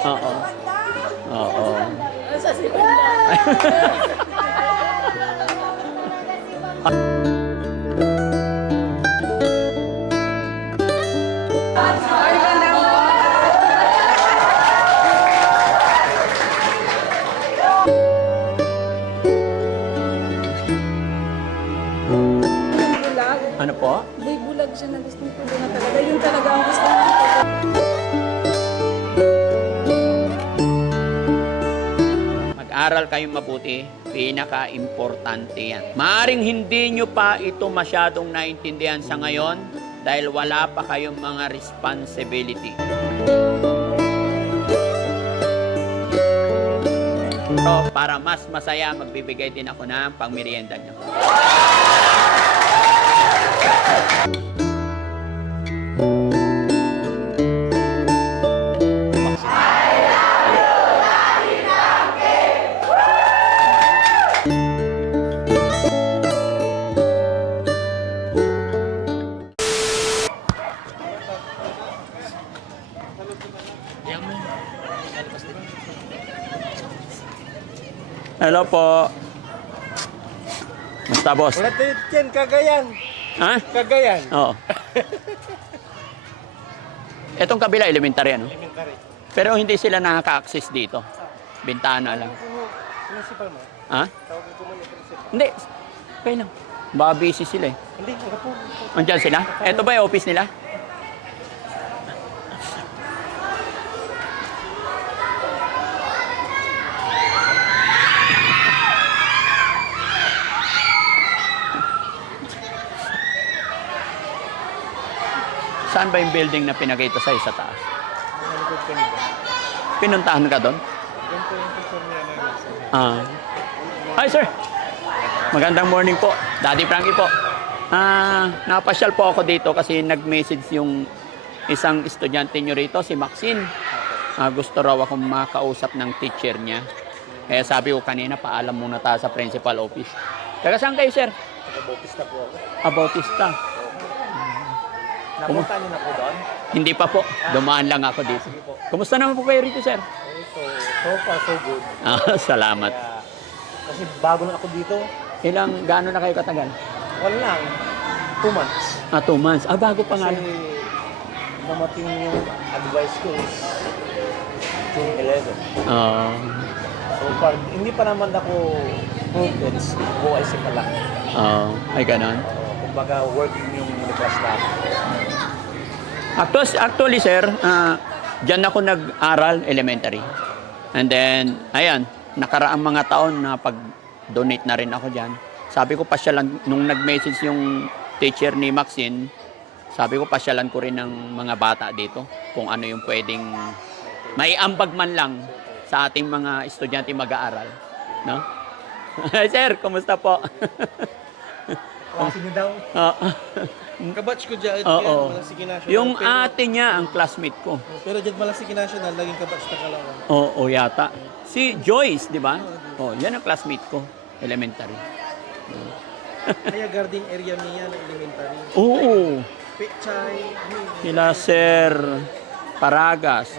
Oo. Oo. Sa bulag. Ano po? May bulag siya na gusto ko na talaga. Yun talaga ang Mag-aral kayong mabuti, pinaka-importante yan. Maaring hindi nyo pa ito masyadong naintindihan sa ngayon dahil wala pa kayong mga responsibility. Pero para mas masaya, magbibigay din ako ng pangmerienda nyo. Hello po. Basta boss. Natit yan, Cagayan. Ha? Cagayan. Oo. Etong kabila, elementary ano? Elementary. Pero hindi sila nakaka-access dito. Bintana lang. Municipal mo. Ha? Tawagin ko mo yung principal. Hindi. Okay lang. Baka busy sila eh. Hindi, wala po. Andiyan sila? Ito ba yung office nila? Saan ba yung building na pinakita sa'yo sa taas? Pinuntahan ka doon? Yan po yung picture niya na Ah. Hi, sir. Magandang morning po. Daddy Frankie po. Ah, napasyal po ako dito kasi nag-message yung isang estudyante nyo rito, si Maxine. Ah, gusto raw akong makausap ng teacher niya. Kaya sabi ko kanina, paalam muna tayo sa principal office. Taga saan kayo, sir? Na po ako. Abautista. Napunta niyo na po doon? Hindi pa po. Dumaan lang ako dito. Sige po. Kumusta naman po kayo rito, sir? Ito, so far so good. Ah, salamat. Kaya, kasi bago lang ako dito, Ilang, gaano na kayo katagal? wala lang. Two months. Ah, two months. Ah, bago pa nga Kasi lang. namating yung advice ko is June 11. Ah. So far, hindi pa naman ako progress. OIC pa lang. Oo, ay ganon. Uh, kumbaga, working yung class natin. Actually, actually sir, ah, dyan ako nag-aral elementary. And then, ayan, nakaraang mga taon na pag-donate na rin ako dyan. Sabi ko pasyalan, nung nag-message yung teacher ni Maxine, sabi ko pasyalan ko rin ng mga bata dito kung ano yung pwedeng may ambag man lang sa ating mga estudyante mag-aaral. No? sir, kumusta po? Klase niyo daw. Ah, Kabatch ko dyan, Oo. kaya Malasiki National. yung pero, ate niya, ang classmate ko. Pero dyan Malasiki National, laging kabatch na kalawan. Oo, yata. Si Joyce, di ba? Oh, yan ang classmate ko, elementary. Kaya garden area niya na elementary. Oo, Pechay, sila Sir Paragas,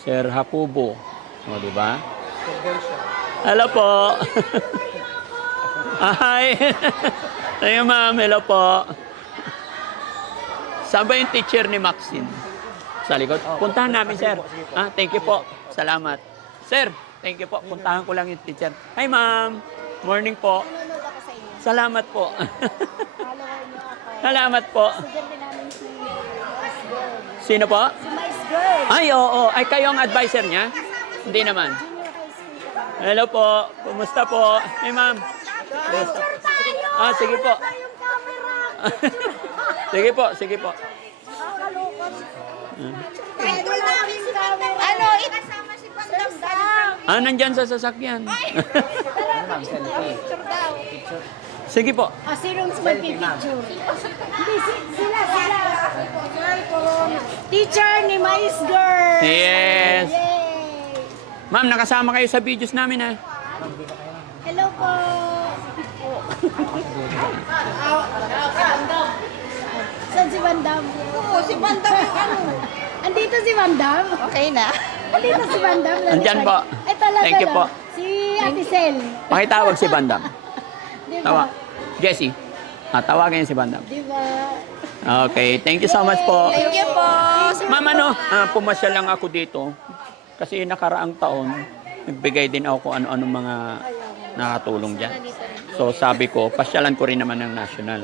Sir Hakubo. O, di ba? Hello po. Hi. Tayo ma'am, hello po. Saan ba yung teacher ni Maxine? Sa likod? Puntahan namin, sir. Ah, thank you po. Salamat. Sir, thank you po. Puntahan ko lang yung teacher. Hi, ma'am. Morning po. Nanonood ako sa inyo. Salamat po. Follower niyo ako. Salamat po. Estudyante namin si Mice Girl. Sino po? Si Mice Girl. Ay, oo. Ay, kayo ang advisor niya? Hindi naman. Junior high school ka naman. Hello po. Kumusta po? Hey, ma'am. Ah, sige po. Yung camera! Sige po, sige po. Ano? Kasama si Pandamdam. Ah, nandyan sa sasakyan. Picture sige po. Ah, sinong magpipicture? Hindi, si- sila, sila. Teacher ni Mice Girl. Yes. Yay! Ma'am, nakasama kayo sa videos namin ha. Hello po. Si Bandam? Oo, si Bandam yung ano. Andito si Bandam. Okay na. Andito si Bandam. Andyan po. Eh talaga Thank you lang. po. Si Ate Sel. Pakitawag si Bandam. Di ba? Tawa. Jessie. Ah, tawagin niyo si Bandam. Di ba? Okay, thank you so much po. Thank you po. Ma'am, ano, ah, pumasya lang ako dito. Kasi nakaraang taon, nagbigay din ako kung ano-ano mga nakatulong dyan. So sabi ko, pasyalan ko rin naman ng national.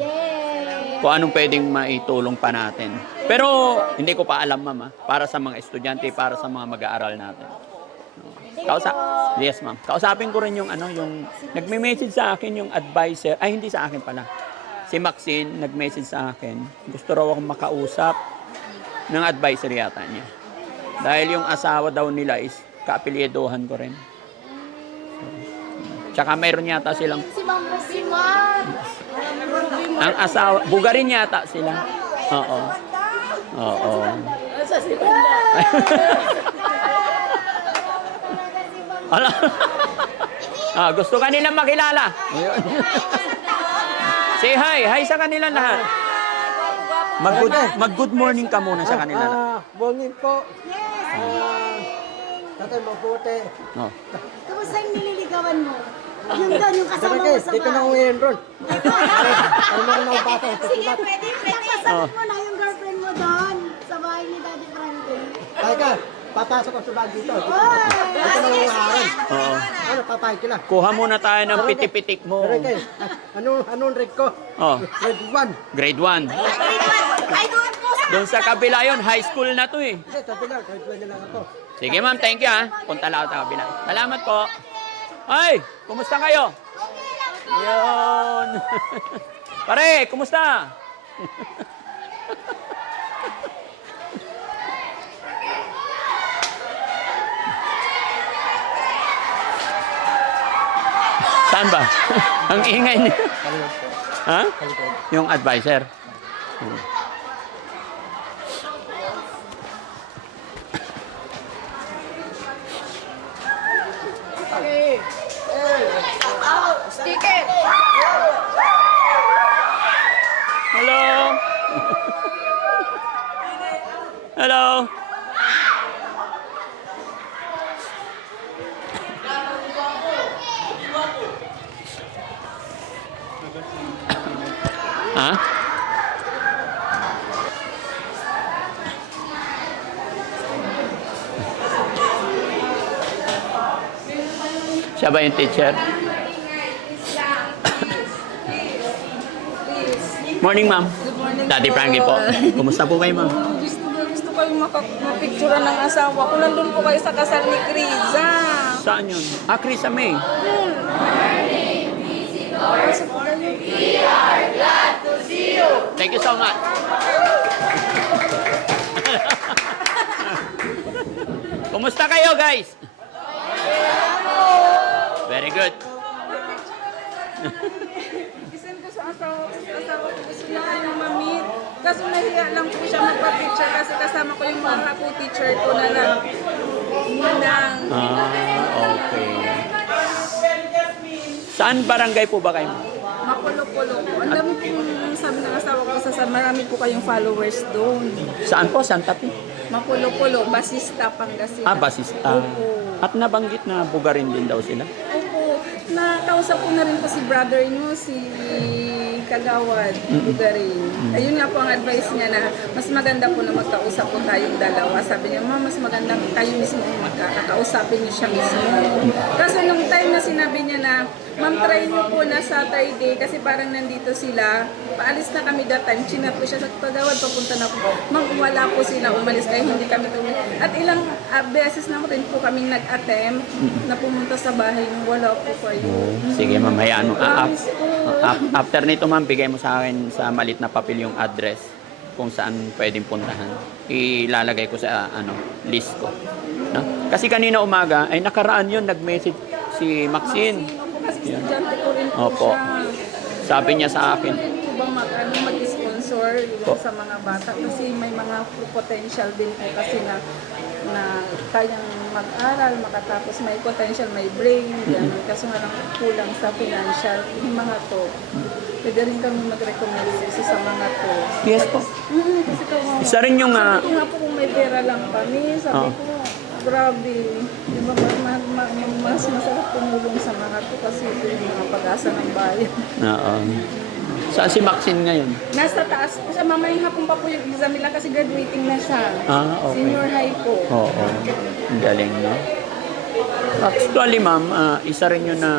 Kung anong pwedeng maitulong pa natin. Pero hindi ko pa alam, ma'am, ah, para sa mga estudyante, para sa mga mag-aaral natin. Kausa yes, ma'am. Kausapin ko rin yung ano, yung nagme-message sa akin yung advisor, ay hindi sa akin pala. Si Maxine nag-message sa akin. Gusto raw akong makausap ng advisor yata niya. Dahil yung asawa daw nila is kaapelyedohan ko rin. Tsaka mayroon yata silang Si Ma'am si Ma'am. ang asawa, bugarin yata sila. Oo. Oo. Ala. ah, gusto ka nilang makilala. Ayun. Say hi. Hi sa kanila lahat. Mag-good, mag-good morning ka muna sa kanila. lahat. Ah, morning po. Ah, tatay mabuti. Oh. Kumusta yung nililigawan mo? Yung doon, yung kasama mo sa dito na bahay. uwi ron. Ano mo na bata? Sige, pwede, pwede. Napasama mo na yung girlfriend mo doon sa bahay ni Daddy Frankie. Ay ka, papasok ako sa bag dito. Oy! Dito na uwi Oo. Ano, papayag ka lang. Kuha muna tayo ng piti-pitik mo. Pero kay, ano, anong rate ko? Oh, Grade 1. grade 1. Doon sa kabila yon, high school na to eh. Hindi, sabi lang, grade 1 na lang ako. Sige ma'am, thank you ha. Punta lang ako sa kabila. Salamat po. Ay, kumusta kayo? Yun. Pare, kumusta? Saan ba? Ang ingay niya. Ha? Yung advisor. Ticket. Hello. Hello. Ha? Siya ba yung teacher? Morning, ma'am. Good morning Daddy po. Frankie po. Kumusta po kayo, ma'am? Gusto, gusto ko yung mapicturean ng asawa ko. Nandun po kayo sa kasal ni Criza. Saan yun? Ah, Chris May. Thank you so much. Kumusta kayo, guys? Very good. Isend ko sa asawa ko. Sa asawa ko gusto niya mamit. Kaso nahiya lang po siya magpa-picture kasi kasama ko yung mga co-teacher ko na lang. Manang. Ah, okay. Saan barangay po ba kayo? Po. Ang dami pong sabi ng asawa ko sa marami po kayong followers doon. Saan po? Santa Fe? Mapulo-pulo, Basista, Pangasinan. Ah, basista. Opo. At nabanggit na bugarin din daw sila. Opo. Nakausap ko na rin po si brother nyo, si Kagawad, Bugarin. Ayun nga po ang advice niya na mas maganda po na magkausap po tayong dalawa. Sabi niya, ma, mas maganda kayo mismo ang magkakausapin niyo siya mismo. Kaso nung time na sinabi niya na, ma'am, try niyo po na Saturday kasi parang nandito sila. Paalis na kami that time. Chinat po siya sa Kagawad, papunta na po. Ma'am, wala po sila. Umalis kayo, hindi kami tuloy. At ilang ah, beses na rin po kaming nag-attempt na pumunta sa bahay wala po kayo. Sige, ma'am. Hayaan mo. Ah, af- af- after nito, ma'am, bigay mo sa akin sa malit na papel yung address kung saan pwedeng puntahan. Ilalagay ko sa ano list ko. No? Kasi kanina umaga, ay nakaraan yun, nag-message si Maxine. Po Opo. Sabi niya sa akin, bang mag, ano, mag-sponsor yung sa mga bata? Kasi may mga potential din po kasi na na kayang mag-aral, makatapos may potential, may brain, gano'n. Kaso nga lang kulang sa financial, yung mga to. pwede rin kami mag-recommend isa sa mga to. Yes po. Mm, kasi kawawa. Isa rin yung... ah, Sabi ko nga po kung may pera lang kami, sabi Oo. ko, grabe. Di ba, mas, mas, mas, mas masarap tumulong sa mga to kasi ito yung mga pag-asa ng bayan. Oo. Saan si Maxine ngayon? Nasa taas po siya, mamayang hapon pa po yung exam nila kasi graduating na siya. Ah, okay. Senior high po. Oo. Ang galing, no? Actually, ma'am, ah, isa rin yun na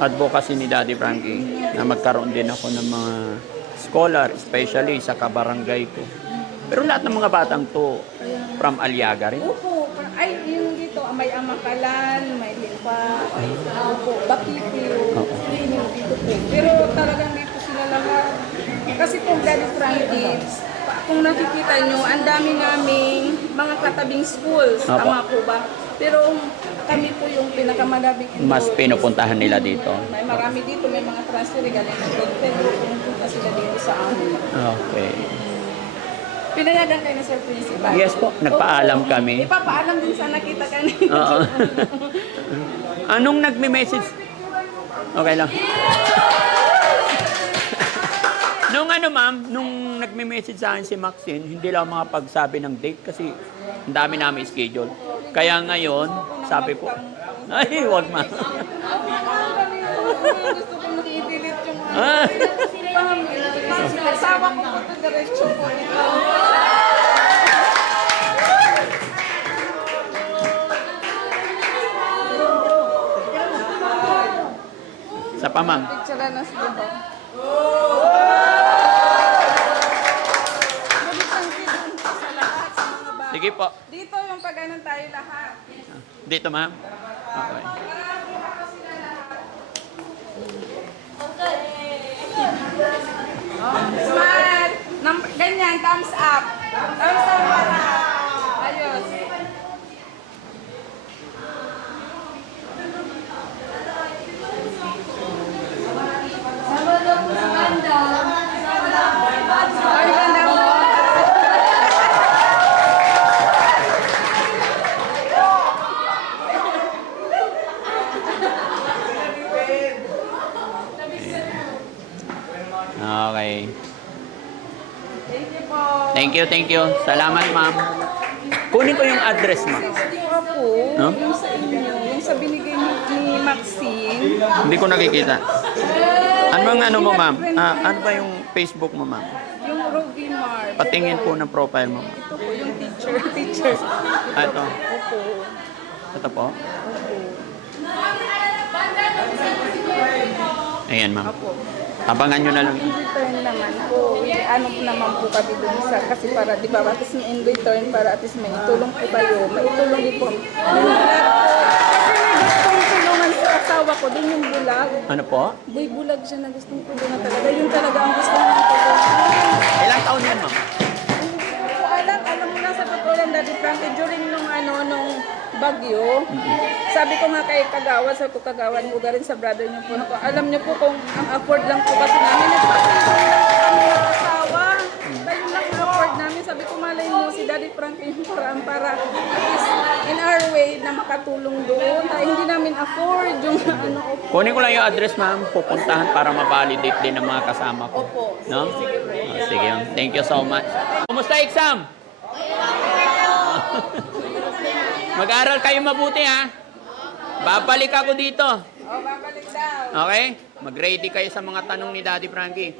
advocacy ni Daddy Frankie na magkaroon din ako ng mga scholar, especially sa kabarangay ko. Pero lahat ng mga batang to, from Aliaga rin. Opo, par- ay, yung dito, ah, may amakalan, may limpa, opo, bakitiw, yung dito po. Pero talagang. Kasi po, Daddy Frankie, kung nakikita nyo, ang dami naming mga katabing schools, Opo. tama po ba? Pero kami po yung pinakamalabing Mas enrolled. pinupuntahan nila dito. May marami dito, may mga transfer galing ng Pedro, pumunta sila dito sa amin. Okay. Pinayagan kayo na Sir Principal. Yes po, nagpaalam Opo. kami. Ipapaalam din sana kita kanina. Oo. Anong nagme-message? Okay lang. Nung ano ma'am, nung nagme-message sa akin si Maxine, hindi lang makapagsabi ng date kasi ang dami namin schedule. Kaya ngayon, sabi ko, ay, wag ma'am. Gusto ko nang i-delete yung ano. Ah. Asawa ko po ito, diretso po ito. Sa pa ma'am. Picture na sila ba? Dito ma'am. Okay. Smile! Num- ganyan, thumbs up. Thumbs up para. Ayos. Ay, ganda mo. Okay. Thank you po. Thank you, thank you. Salamat ma'am. Kunin ko yung address ma'am. Opo, No? yung sa inyo, yung sa binigay ni, ni Maxine. Hindi ko nakikita. Ano ang ano mo ma'am? Ah, ano ba yung Facebook mo ma'am? Yung Rovi Mar. Patingin po ng profile mo. ma'am. Ito po yung teacher. Teacher. Ah, ito. Opo. Ito po. Opo. Ayan ma'am. Opo. Abangan nyo na lang. In return naman po, ano po naman po kami dun sa, kasi para, di ba, at least in return, para at least may itulong po kayo, may itulong din po. Yung bulag po, kasi may gustong tulungan sa asawa ko, din yung bulag. Ano po? Boy, bulag siya na gustong tulungan talaga. Yun talaga ang gusto ng tulungan. Ilang taon yan ma'am? Daddy Frankie, during nung ano, nung bagyo, sabi ko nga kay Kagawan, sabi ko Kagawan, huwag rin sa brother niyo po. Ako, alam niyo po kung ang afford lang po kasi namin, po kami ng asawa. Kayo lang ang afford namin. Sabi ko, malay mo, si Daddy Frankie yung paraan para at least in our way na makatulong doon. Ay, hindi namin afford yung ano, Kunin ko lang yung address ma'am. Pupuntahan para ma-validate din ng mga kasama ko. Opo. No? Oh, sige ma'am. Thank you so much. Kumusta exam? Mag-aral kayo mabuti ha. Babalik ako dito. O, babalik daw. Okay? Mag-ready kayo sa mga tanong ni Daddy Frankie.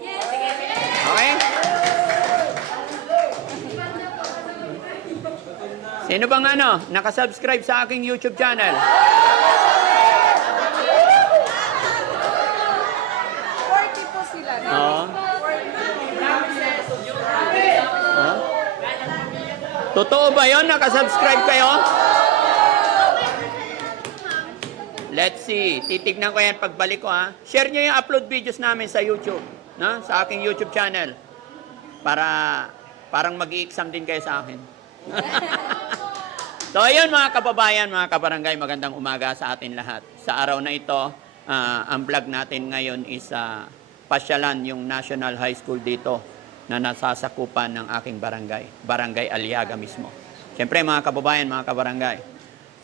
Okay? Sino bang ano, nakasubscribe sa aking YouTube channel? 40 po sila. Oo. 40. Oh? Totoo ba yon? Nakasubscribe kayo? Let's see. Titignan ko yan pagbalik ko ha. Share nyo yung upload videos namin sa YouTube. No? Sa aking YouTube channel. Para parang mag-i-exam din kayo sa akin. so ayun mga kababayan, mga kabarangay, magandang umaga sa atin lahat. Sa araw na ito, ah, ang vlog natin ngayon is ah, pasyalan yung National High School dito na nasasakupan ng aking barangay, Barangay Aliaga mismo. Siyempre mga kababayan, mga kabarangay,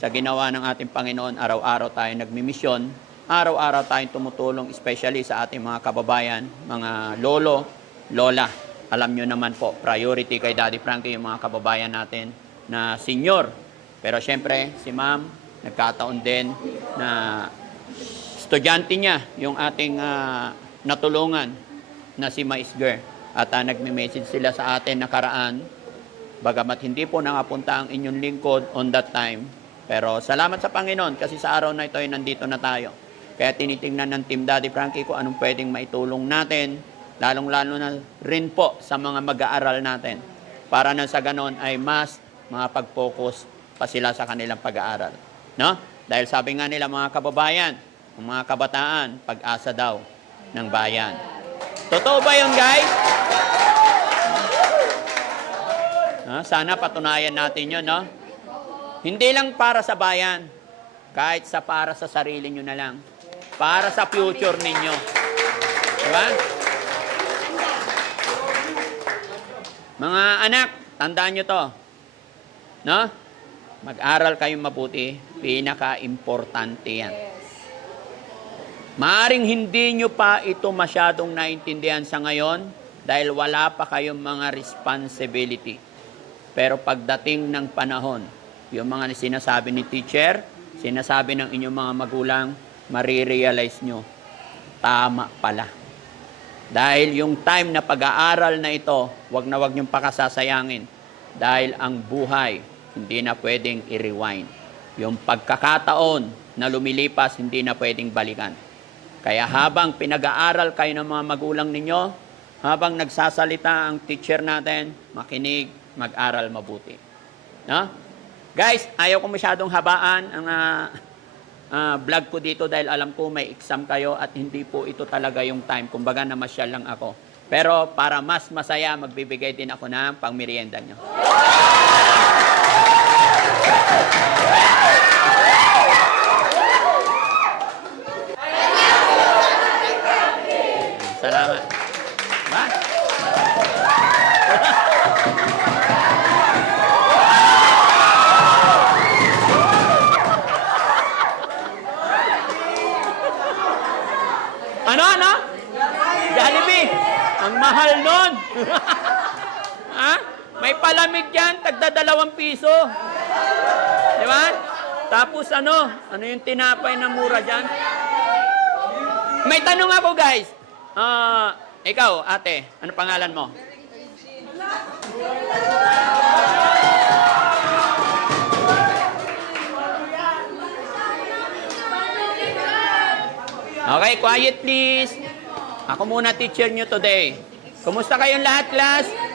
sa ginawa ng ating Panginoon, araw-araw tayo nagmimisyon araw-araw tayong tumutulong, especially sa ating mga kababayan, mga lolo, lola. Alam nyo naman po, priority kay Daddy Frankie yung mga kababayan natin na senior. Pero syempre, si ma'am, nagkataon din na estudyante niya, yung ating ah, natulungan na si Mais Girl. At uh, nagme-message sila sa atin nakaraan, bagamat hindi po nakapunta ang inyong lingkod on that time. Pero salamat sa Panginoon kasi sa araw na ito ay nandito na tayo. Kaya tinitingnan ng Team Daddy Frankie kung anong pwedeng maitulong natin, lalong-lalo na rin po sa mga mag-aaral natin. Para na sa ganon ay mas makapag-focus pa sila sa kanilang pag-aaral. No? Dahil sabi nga nila mga kababayan, mga kabataan, pag-asa daw ng bayan. Totoo ba yun, guys? Ah, sana patunayan natin yun, no? Hindi lang para sa bayan, kahit sa para sa sarili nyo na lang. Para sa future ninyo. Diba? Mga anak, tandaan nyo to. No? Mag-aral kayong mabuti. Pinaka-importante yan. Maaring hindi nyo pa ito masyadong naintindihan sa ngayon dahil wala pa kayong mga responsibility. Pero pagdating ng panahon, yung mga sinasabi ni teacher, sinasabi ng inyong mga magulang, marirealize nyo, tama pala. Dahil yung time na pag-aaral na ito, wag na wag niyong pakasasayangin. Dahil ang buhay, hindi na pwedeng i-rewind. Yung pagkakataon na lumilipas, hindi na pwedeng balikan. Kaya habang pinag-aaral kayo ng mga magulang ninyo, habang nagsasalita ang teacher natin, makinig, mag-aral mabuti. No? Guys, ayaw ko masyadong habaan ang ah, ah, vlog ko dito dahil alam ko may exam kayo at hindi po ito talaga yung time. Kumbaga namasyal lang ako. Pero para mas masaya, magbibigay din ako ng pangmerienda nyo. Salamat. Ba? Ano, ano? Jollibee. Ang mahal nun. ha? May palamig yan, tagda dalawang piso. Di ba? Tapos ano? Ano yung tinapay na mura dyan? May tanong ako, guys. Ah, ikaw, ate, ano pangalan mo? Okay, quiet please. Ako muna teacher nyo today. Kumusta kayong lahat, class?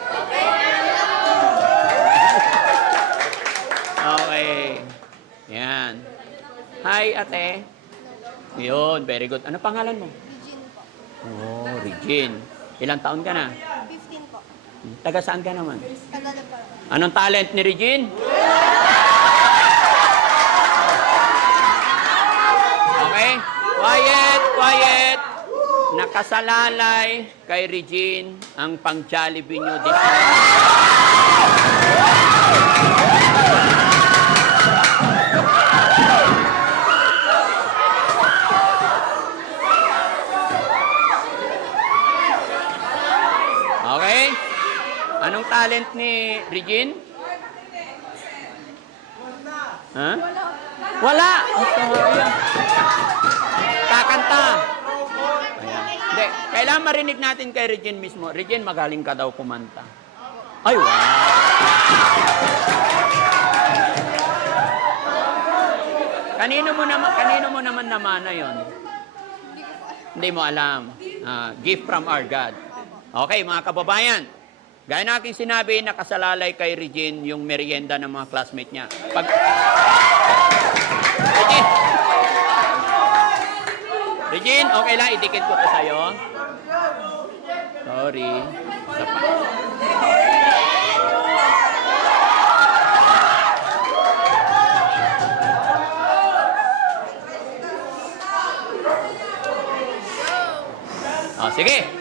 Okay. Yan. Hi, ate. Yun, very good. Ano pangalan mo? Eugene po. Oh, Regine. Ilang taon ka na? 15 po. Taga saan ka naman? Tagalog po. Anong talent ni Regine? Okay? Quiet, quiet. Nakasalalay kay Regine ang pang Jollibee nyo this month. Okay? Anong talent ni Regine? Ha? Wala. Sayang. Kakanta. Hindi. Kailangan marinig natin kay Regine mismo. Regine, magaling ka daw kumanta. Ay, wow. Kanino mo naman, kanino mo naman namana yon? Hindi mo alam. Ah, gift from our God. Okay, mga kababayan. Gaya na aking sinabi, nakasalalay kay Regine yung merienda ng mga classmate niya. Pag... Regine! Regine, okay lang, idikit ko to sa'yo. Sorry. Isa pa. Oh, sige.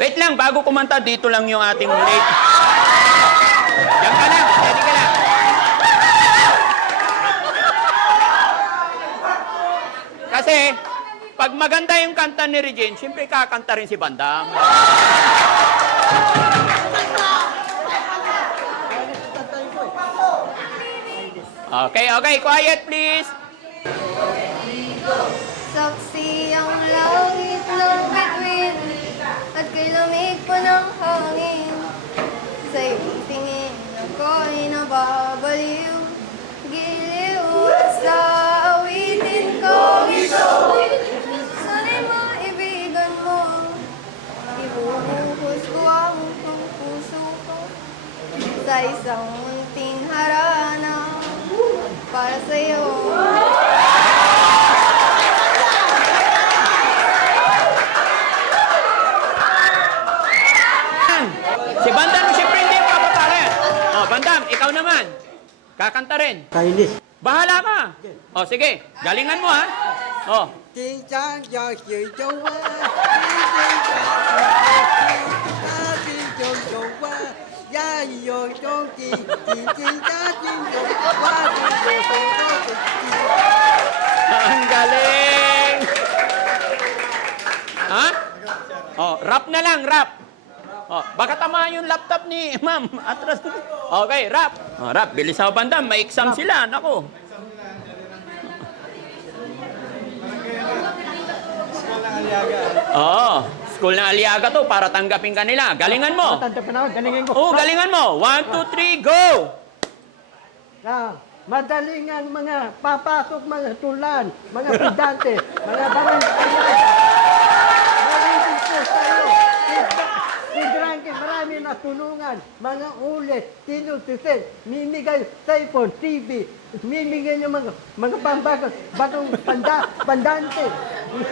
Wait lang, bago kumanta, dito lang yung ating late. Diyan ka lang, steady ka lang. Kasi, pag maganda yung kanta ni Regine, siyempre kakanta rin si Bandam. Okay, okay, quiet please. isang munting harana Para sa'yo Si Bandam, siyempre hindi yung papatalan. Oh, Bandam, ikaw naman. Kakanta rin. Chinese. Bahala ka. Oh, sige. Galingan mo, ha? Oh. 天上有小狗啊，天上有大金熊熊啊， 呀有中金，金金大金熊，哇金有红豆的金。 Ang galing! Ha? Oh, rap na lang, rap. Oh, baka tamaan yung laptop ni ma'am. Atras. Okay, rap. Oh, rap. Bilis ako bandam. May exam sila. Nako. Oo. School ng Aliaga to para tanggapin ka nila. Galingan mo. Tanda pa naman, galingin ko. Oo, galingan mo. One, two, three, go! Ah, madaling ang mga papasok mga tulan, mga pedante, mga barangay. Marinig ko sa'yo. Si Drangke, marami na tulungan. Mga ulit, tinutusin, mimigay cellphone, TV, mimigay ng mga, mga pambagang, bagong panda, pandante.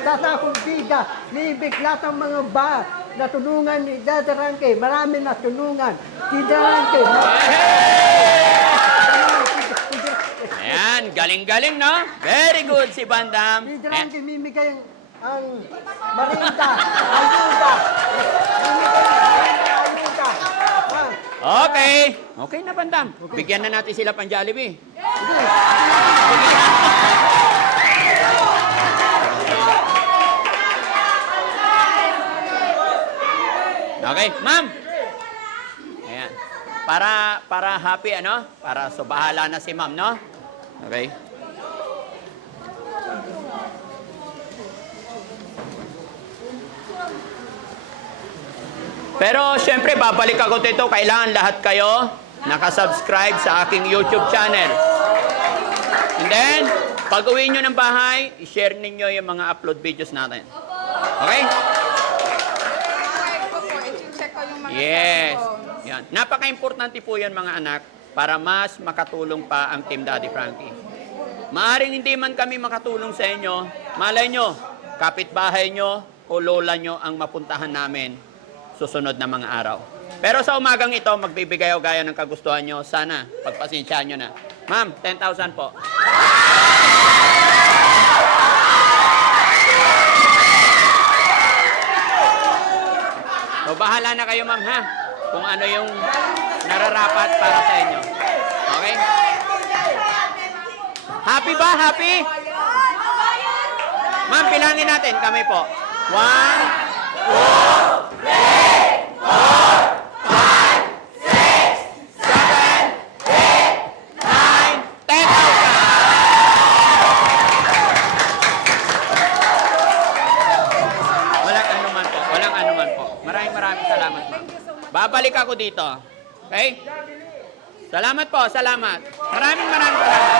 Sasakong biga, libig lahat ng mga ba na tulungan ni Dada Drangke. Marami na tulungan. Si Drangke, Ayan, galing-galing, no? Very good si Bandam. Si Eh, Drangke mimigay ang, ang marinda, ang. Ah, Okay. Okay na, Bandam. Bigyan na natin sila pang Jollibee. Okay, ma'am. Ayan. Para para happy ano? Para so bahala na si ma'am, no? Okay. Pero syempre, babalik ako dito. Kailangan lahat kayo nakasubscribe sa aking YouTube channel. And then, pag uwi nyo ng bahay, i-share ninyo yung mga upload videos natin. Okay? Yes. Yan. Napaka-importante po yan mga anak para mas makatulong pa ang Team Daddy Frankie. Maaring hindi man kami makatulong sa inyo, malay nyo, kapitbahay nyo o lola nyo ang mapuntahan namin susunod na mga araw. Pero sa umagang ito, magbibigay ako gaya ng kagustuhan nyo. Sana, pagpasensyahan nyo na. Ma'am, 10,000 po. So, bahala na kayo, ma'am, ha? Kung ano yung nararapat para sa inyo. Okay? Happy ba? Happy? Ma'am, bilangin natin. Kami po. One, Babalik ako dito. Okay? Salamat po, salamat. Maraming maraming salamat.